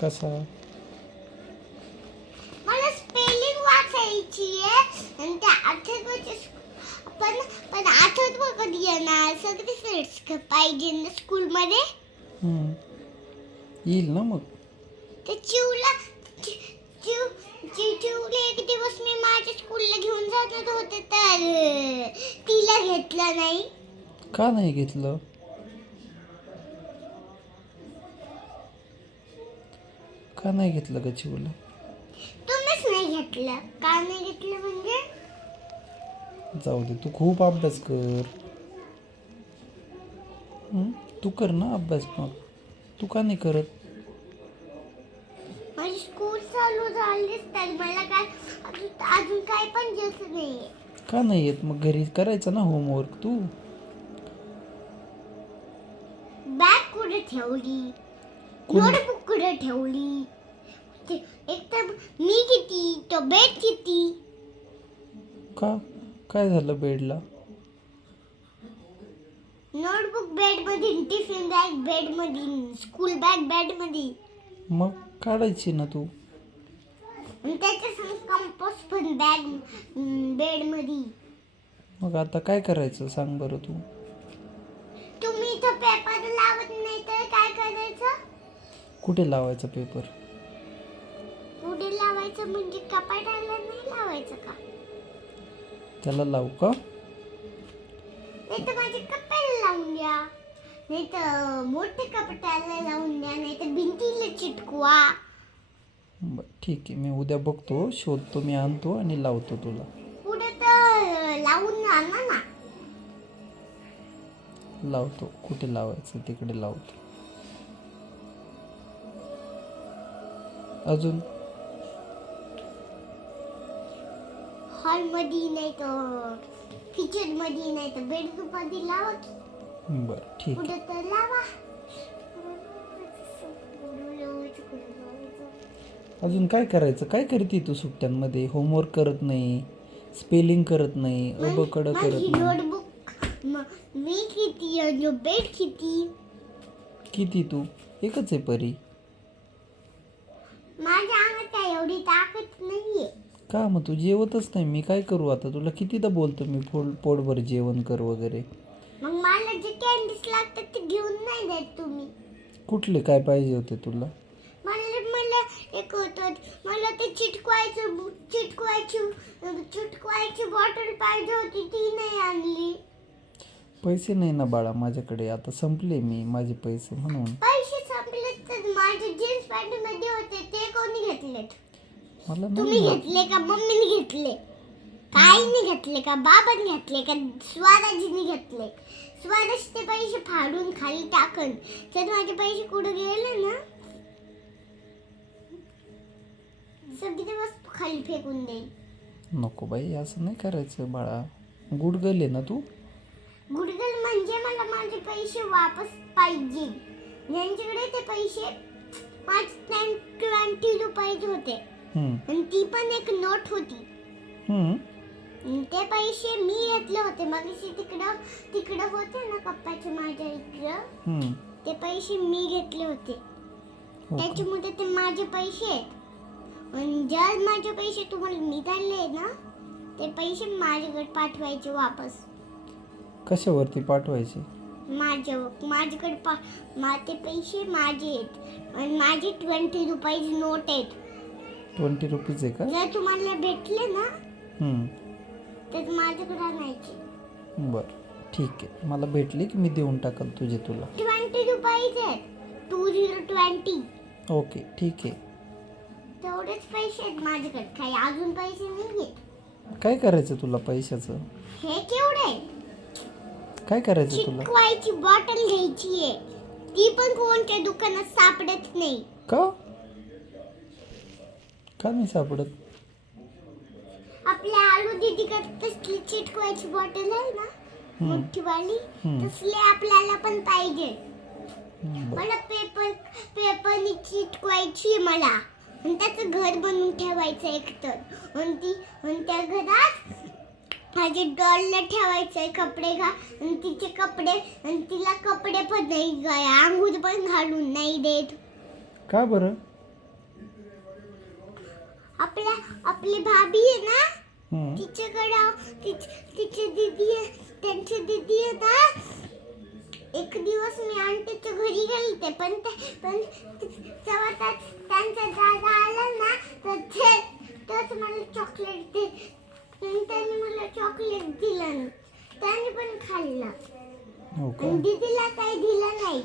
कसा? मला स्पेलिंग वाचायची आहे आणि त्या आठवड्याचे पण पण आठवत कधी येणार सगळे फ्रेंड्स पाहिजे ना स्कूलमध्ये. येईल ना मग. ते चिवला चिवले एक दिवस मी माझ्या स्कूलला घेऊन जात होते तर तिला घेतलं नाही. का नाही घेतलं? का नाही घेतलं ग चिवला? तुम्हीच नाही घेतलं. का नाही घेतलं म्हणजे? जाऊ दे, तू खूप अभ्यास कर. तू कर ना अभ्यास मग. तू का नाही करत? माझी स्कूल चालू झालीच तर मला काय अजून काय पण येत नाही. का नाही येत मग? घरी करायचं ना होमवर्क तू. बॅग कुठे ठेवली? नोटबुक कुठे ठेवली? एक तर मी किती तो बेड किती? का? काय झालं बेडला? नोटबुक बेड मध्ये, टिफिन बॅग बेड मध्ये, स्कूल बॅग बेड मध्ये. मग काढायची ना तू. आणि त्याच्या संग कंपास पण बॅग बेड मध्ये. मग आता काय करायचं सांग बरं तू. तुम्ही इथं पेपर लावत नाही तर काय करायचं? कुठे लावायचा पेपर? कुठे लावायचं म्हणजे कपाटाला नाही लावायचं का? त्याला लावू का? नाही तर माझ्या कपाटाला लावून द्या, नाही तर मोठ्या कपाटाला लावून द्या, नाही तर भिंतीला चिटकवा. बरं ठीक आहे, मी उद्या बघतो, शोधतो, मी आणतो आणि लावतो तुला. कुठे तर लावून आणा ना. लावतो, कुठे लावायचं तिकडे लावतो. अजून हॉल मध्ये नाही तर किचन मध्ये नाही तर बेडरूम मध्ये लावा की. बरं ठीक आहे. कुठे तर लावा. अजून काय करायचं? काय करते तू सुट्ट्यांमध्ये? होमवर्क करत नाही, स्पेलिंग करत नाही, अबकड करत माझी नाही. नोटबुक मी किती आणि बेड किती? किती तू? एकच आहे परी. माझ्या अंगात काय एवढी ताकद नाहीये. का मग तू जेवतच नाही? मी काय करू आता? तुला कितीदा बोलतो मी पोटभर जेवण कर वगैरे. मग मला जे कॅन्डीज लागतात ते घेऊन नाही देत तुम्ही. कुठले काय पाहिजे होते तुला? मला एक होतं, मला ते चिटकवायची बॉटल पाहिजे होती ती नाही आणली. पैसे नाही ना बाळा माझ्याकडे, आता संपले माझे पैसे म्हणून. पैसे संपले तर माझे जीन्स पॅन्ट मध्ये होते ते कोणी घेतलेत? मला तुम्ही नाही. घेतले का मम्मीने घेतले? काहीने घेतले का बाबांनी घेतले का स्वराजीने घेतले? स्वराज ते पैसे फाडून खाली टाकन तर माझे पैसे कुठे गेले ना सगळे वस्तू खाली फेकून देईल. नको बाई, असं नाही करायचं बाळा. गुडगल आहे ना तू. गुडगल म्हणजे मला माझे पैसे वापस पाहिजे. यांच्याकडे ते पैसे 20 रुपये होते आणि ती पण एक नोट होती. ते पैसे मी घेतले होते. मग तिकडं होते ना पप्पाचे माझ्या इकडं, ते पैसे मी घेतले होते. त्याच्यामुळे ते माझे पैसे आहेत. आणि जर माझे पैसे तुम्हाला निघाले ना ते पैसे माझ्याकडे पाठवायचे वापस. कशावरती पाठवायचे? माझ्याकडे ते पैसे माझे आहेत आणि माझी 20 रुपयाची नोट आहेत. 20 रुपीज आहे का? जर तुम्हाला भेटले ना तर माझ्याकडे आणायचे. बरं ठीक आहे, मला भेटले की मी देऊन टाकल तुझे तुला. 20 रुपयाचे आहेत. 2020. ओके ठीक आहे. तेवढेच पैसे आहेत माझ्याकडे, काही अजून पैसे नाही आहेत. काय करायचं तुला पैशाचं? हे केवढे? काय करायचं तुला? चिटकवायची बॉटल घ्यायची आहे, ती पण कोणत्या दुकानात सापडत नाही. का? का नाही सापडत? आपल्या आलू दीदीकडे तसली चिटकवायची बॉटल आहे ना मोठीवाली, तसली आपल्याला पण पाहिजे. मला पेपरनी चिटकवायची मला आणि त्याचं घर बनवून ठेवायचं एकतर. आणि त्या घरात माझे डॉलला ठेवायचंय कपडे आणि तिचे कपडे आणि तिला कपडे पण नाही, आंघोळ पण घालून नाही देत. का बरं? आपली भाभी आहे ना, हम्म. तिची दीदी त्यांची दीदी आहे ना. एक दिवस मी आंटीच्या घरी गेलते, पण तेव्हा त्यांचा दादा आला ना, तर तोच मला चॉकलेट त्याने मला चॉकलेट दिलं. त्याने पण खाल्लं. हो का? आणि दीदीला काही दिलं नाही.